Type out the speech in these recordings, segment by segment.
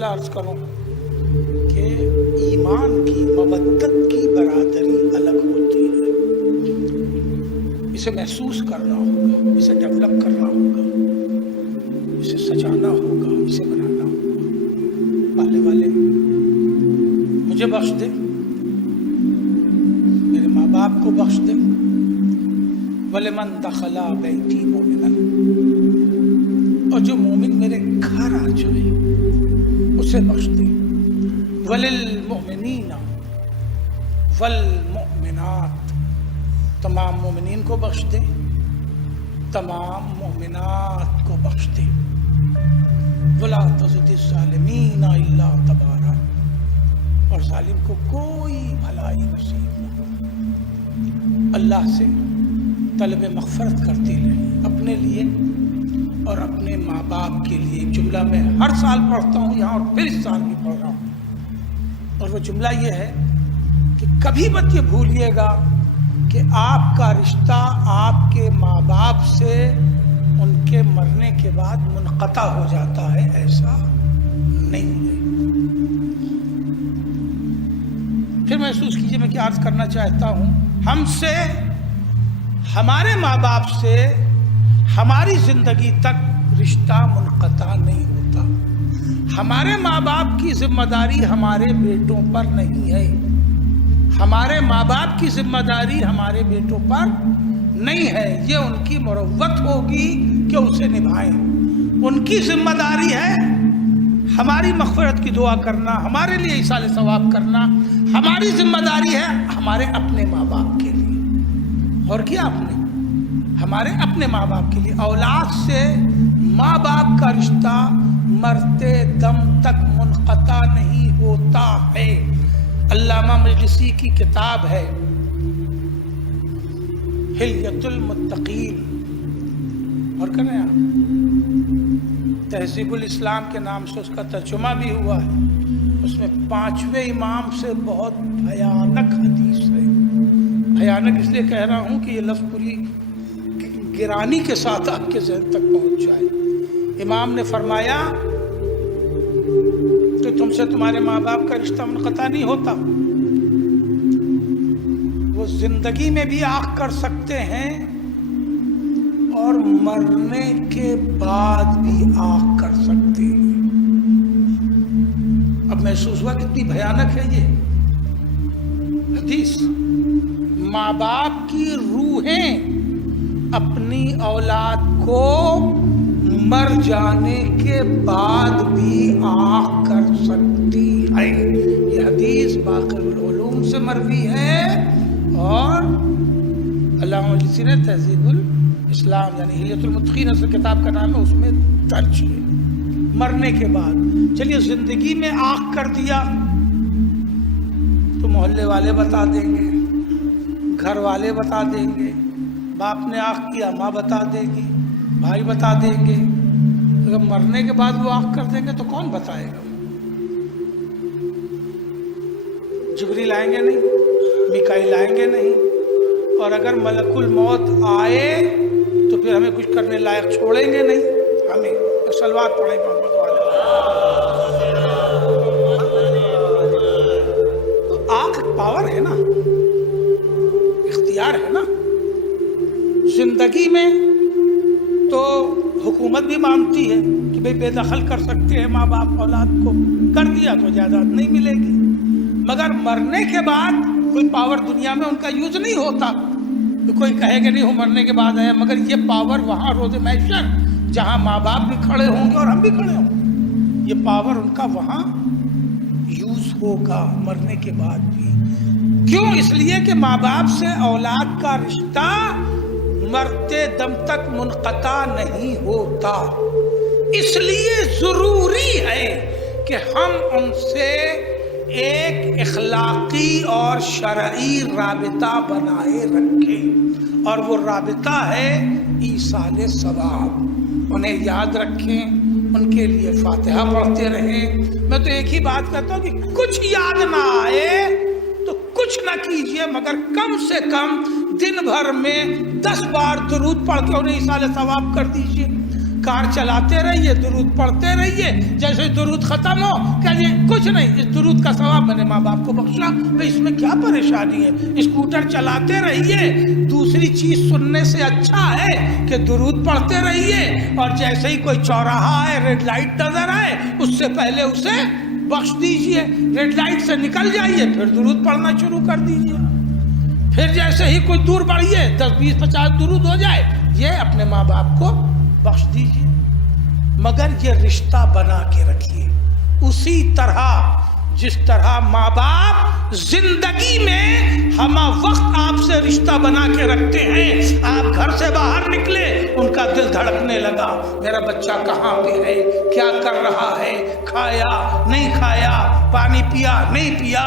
جملہ عرض کروں کہ ایمان کی مودت کی برادری الگ ہوتی ہے. اسے محسوس کرنا ہوگا، اسے ڈیولپ کرنا ہوگا، اسے سجانا ہوگا، اسے بنانا ہوگا. پالنے والے مجھے بخش دے، میرے ماں باپ کو بخش دے. وَلِمَنْ دَخَلَ بَيْتِي مُؤْمِنًا، اور جو مومن میرے گھر آ جائے اسے بخش دے. وَلِلْمُؤْمِنِينَ وَالْمُؤْمِنَاتِ، تمام مومنین کو بخش دے، تمام مومنات کو بخش دے. وَلَا تَزِدِ الظَّالِمِينَ إِلَّا تَبَارًا، اور ظالم کو کوئی بھلائی نصیب نہ ہو. اللہ سے طلب مغفرت کرتی رہے، اپنے لیے اور اپنے ماں باپ کے لیے. ایک جملہ میں ہر سال پڑھتا ہوں یہاں، اور پھر اس سال بھی پڑھ رہا ہوں، اور وہ جملہ یہ ہے کہ کبھی مت یہ بھولیے گا کہ آپ کا رشتہ آپ کے ماں باپ سے ان کے مرنے کے بعد منقطع ہو جاتا ہے، ایسا نہیں ہے. پھر محسوس کیجئے میں کیا عرض کرنا چاہتا ہوں. ہم سے، ہمارے ماں باپ سے ہماری زندگی تک رشتہ منقطع نہیں ہوتا. ہمارے ماں باپ کی ذمہ داری ہمارے بیٹوں پر نہیں ہے، ہمارے ماں باپ کی ذمہ داری ہمارے بیٹوں پر نہیں ہے. یہ ان کی مروت ہوگی کہ اسے نبھائیں. ان کی ذمہ داری ہے ہماری مغفرت کی دعا کرنا، ہمارے لیے ایصال ثواب کرنا. ہماری ذمہ داری ہے ہمارے اپنے ماں باپ کے لیے. اور کیا اپنے، ہمارے اپنے ماں باپ کے لیے. اولاد سے ماں باپ کا رشتہ مرتے دم تک منقطع نہیں ہوتا ہے. علامہ مجلسی کی کتاب ہے حلیۃ المتقین، اور کریں آپ، تہذیب الاسلام کے نام سے اس کا ترجمہ بھی ہوا ہے. اس میں 5ویں امام سے بہت بھیانک حدیث ہے. بھیانک اس لیے کہہ رہا ہوں کہ یہ لفظ پوری گرانی کے ساتھ آپ کے ذہن تک پہنچ جائے. امام نے فرمایا کہ تم سے تمہارے ماں باپ کا رشتہ منقطع نہیں ہوتا. وہ زندگی میں بھی آنکھ کر سکتے ہیں اور مرنے کے بعد بھی آنکھ کر سکتے ہیں. اب محسوس ہوا کتنی بھیانک ہے یہ حدیث. ماں باپ کی روحیں اپنی اولاد کو مر جانے کے بعد بھی آنکھ کر سکتی ہے. یہ حدیث باقر العلوم سے مروی ہے، اور علامہ مجلسی نے تہذیب الاسلام یعنی حلیۃ المتقین اس کتاب کا نام ہے، اس میں درج ہے. مرنے کے بعد چلیے زندگی میں آنکھ کر دیا تو محلے والے بتا دیں گے، گھر والے بتا دیں گے، باپ نے آنکھ کیا ماں بتا دے گی، بھائی بتا دیں گے. اگر مرنے کے بعد وہ آنکھ کر دیں گے تو کون بتائے گا؟ جبریل آئیں گے نہیں، میکائیل آئیں گے نہیں، اور اگر ملک الموت آئے تو پھر ہمیں کچھ کرنے لائق چھوڑیں گے نہیں. ہمیں صلوات پڑھیں محمد والے. تو آنکھ پاور ہے نا، اختیار ہے نا. زندگی میں تو حکومت بھی مانتی ہے کہ بھئی بے دخل کر سکتے ہیں ماں باپ اولاد کو، کر دیا تو جائیداد نہیں ملے گی. مگر مرنے کے بعد کوئی پاور دنیا میں ان کا یوز نہیں ہوتا. کوئی کہے کہ نہیں وہ مرنے کے بعد آیا، مگر یہ پاور وہاں روز محشر جہاں ماں باپ بھی کھڑے ہوں گے اور ہم بھی کھڑے ہوں گے، یہ پاور ان کا وہاں یوز ہوگا مرنے کے بعد بھی. کیوں؟ اس لیے کہ ماں باپ سے اولاد کا رشتہ مرتے دم تک منقطع نہیں ہوتا. اس لیے ضروری ہے کہ ہم ان سے ایک اخلاقی اور شرعی رابطہ بنائے رکھیں، اور وہ رابطہ ہے ایصال ثواب. انہیں یاد رکھیں، ان کے لیے فاتحہ پڑھتے رہیں. میں تو ایک ہی بات کہتا ہوں کہ کچھ یاد نہ آئے تو کچھ نہ کیجئے، مگر کم سے کم دن بھر میں 10 بار درود پڑھ کے انہیں ایصال ثواب کر دیجئے. کار چلاتے رہیے، درود پڑھتے رہیے، جیسے درود ختم ہو کہیے کچھ نہیں، اس درود کا ثواب میں نے ماں باپ کو بخشا، تو اس میں کیا پریشانی ہے؟ اسکوٹر چلاتے رہیے، دوسری چیز سننے سے اچھا ہے کہ درود پڑھتے رہیے، اور جیسے ہی کوئی چوراہا آئے، ریڈ لائٹ نظر آئے، اس سے پہلے اسے بخش دیجئے، ریڈ لائٹ سے نکل جائیے، پھر درود پڑھنا شروع کر دیجئے، پھر جیسے ہی کچھ دور بڑھیے 10 20 50 درود ہو جائے، یہ اپنے ماں باپ کو بخش دیجئے، مگر یہ رشتہ بنا کے رکھیے اسی طرح جس طرح ماں باپ زندگی میں ہمہ وقت آپ سے رشتہ بنا کے رکھتے ہیں۔ آپ گھر سے باہر نکلے، ان کا دل دھڑکنے لگا، میرا بچہ کہاں پہ ہے، کیا کر رہا ہے، کھایا نہیں کھایا، پانی پیا نہیں پیا،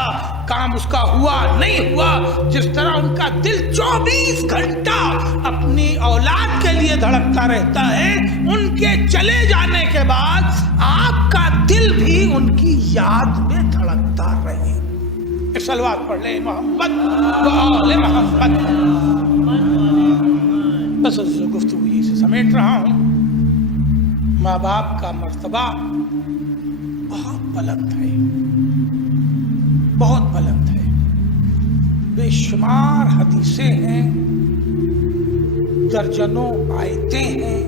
کام اس کا ہوا نہیں ہوا، جس طرح ان کا دل 24 گھنٹہ اپنی اولاد کے لیے دھڑکتا رہتا ہے، ان کے چلے جانے کے بعد آپ کا دل بھی ان کی یاد میں دھڑکتا رہے۔ ایک صلوات پڑھ لیں، محمد و آل محمد۔ بس گفتگو یہ سے سمیٹ رہا ہوں، ماں باپ کا مرتبہ بہت بلند ہے، بہت بلند ہے، بے شمار حدیثیں ہیں، درجنوں آیتیں ہیں،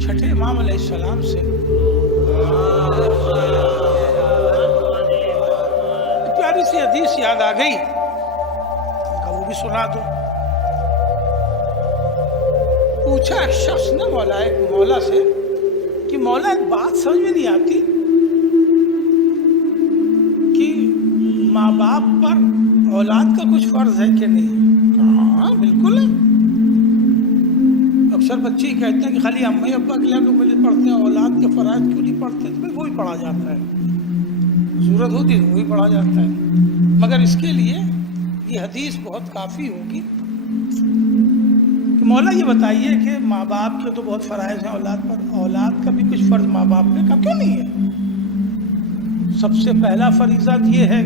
چھٹے امام علیہ السلام سے پیاری سی حدیث یاد آ گئی، وہ بھی سنا دو۔ پوچھا ایک شخص نے مولا سے کہ مولا ایک بات سمجھ میں نہیں آتی کہ ماں باپ پر اولاد کا کچھ فرض ہے کہ نہیں؟ ہاں بالکل ہے، اکثر بچے ہی کہتے ہیں کہ خالی امی ابا کے لیے لوگ پڑھتے ہیں، اولاد کے فرائض کیوں نہیں پڑھتے؟ تو وہی پڑھا جاتا ہے، ضرورت ہوتی ہے وہی پڑھا جاتا ہے، مگر اس کے لیے یہ حدیث بہت کافی ہوگی کہ مولا یہ بتائیے کہ ماں باپ کے تو بہت فرائض ہیں اولاد پر، اولاد کا بھی کچھ فرض ماں باپ پہ کا کیوں نہیں ہے؟ سب سے پہلا فریضہ یہ ہے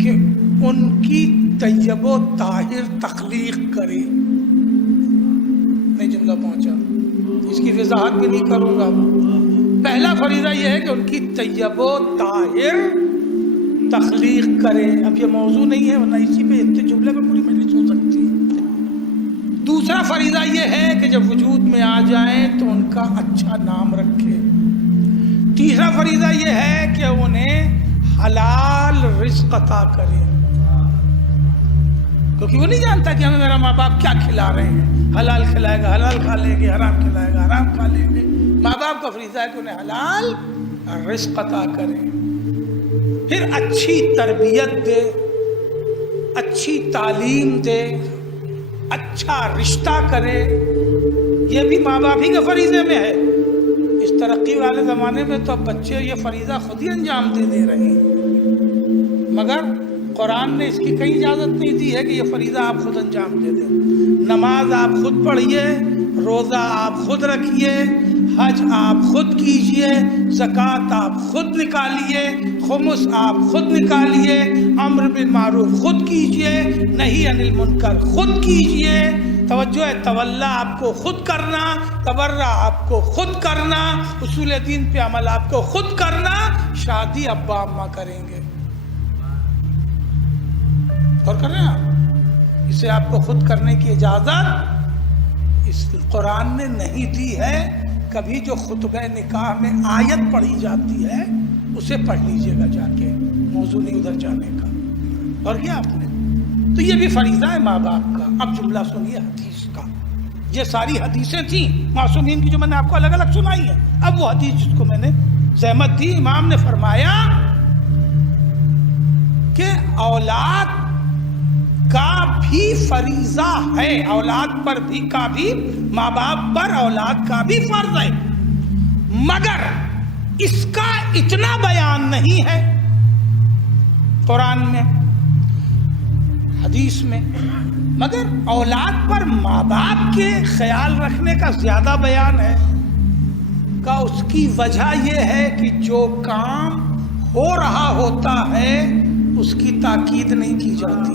کہ ان کی طیب و طاہر تخلیق کرے۔ نہیں جملہ پہنچا، اس کی وضاحت بھی نہیں کروں گا۔ پہلا فریضہ یہ ہے کہ ان کی طیب و طاہر تخلیق کرے۔ اب یہ موضوع نہیں ہے، ورنہ اسی پہ اتنے جملے میں پوری مجلس ہو سکتی ہے۔ دوسرا فریضہ یہ ہے کہ جب وجود میں آ جائیں تو ان کا اچھا نام رکھے۔ تیسرا فریضہ یہ ہے کہ انہیں حلال رزق عطا کرے، کیونکہ وہ نہیں جانتا کہ ہمیں میرا ماں باپ کیا کھلا رہے ہیں، حلال کھلائے گا حلال کھا لیں گے، حرام کھلائے گا حرام کھا لیں گے۔ ماں باپ کا فریضہ ہے کہ انہیں حلال رزق عطا کرے، پھر اچھی تربیت دے، اچھی تعلیم دے، اچھا رشتہ کرے۔ یہ بھی ماں باپ ہی کے فریضے میں ہے۔ اس ترقی والے زمانے میں تو اب بچے یہ فریضہ خود ہی انجام دے رہے ہیں، مگر قرآن نے اس کی کہیں اجازت نہیں دی ہے کہ یہ فریضہ آپ خود انجام دے دیں۔ نماز آپ خود پڑھیے، روزہ آپ خود رکھیے، حج آپ خود کیجئے، زکوٰۃ آپ خود نکالیے، خمس آپ خود نکالیے، امر بالمعروف خود کیجئے، نہی عن المنکر خود کیجئے، توجہ ہے تولا آپ کو خود کرنا، تبرع آپ کو خود کرنا، اصول دین پہ عمل آپ کو خود کرنا، شادی ابا اماں کریں گے۔ اور کر رہے ہیں آپ، اسے آپ کو خود کرنے کی اجازت اس قرآن نے نہیں دی ہے۔ کبھی جو خطبہ نکاح میں آیت پڑھی جاتی ہے اسے پڑھ لیجئے گا جا کے، موضوع نہیں ادھر جانے کا۔ اور کیا آپ نے تو یہ بھی فریضہ ہے ماں باپ کا۔ اب جملہ سنیے حدیث کا، یہ ساری حدیثیں تھیں معصومین کی جو میں نے آپ کو الگ الگ سنائی ہیں۔ اب وہ حدیث جس کو میں نے زحمت دی، امام نے فرمایا کہ اولاد کا بھی فریضہ ہے، اولاد پر بھی کا بھی، ماں باپ پر اولاد کا بھی فرض ہے، مگر اس کا اتنا بیان نہیں ہے قرآن میں حدیث میں، مگر اولاد پر ماں باپ کے خیال رکھنے کا زیادہ بیان ہے۔ کا اس کی وجہ یہ ہے کہ جو کام ہو رہا ہوتا ہے اس کی تاکید نہیں کی جاتی،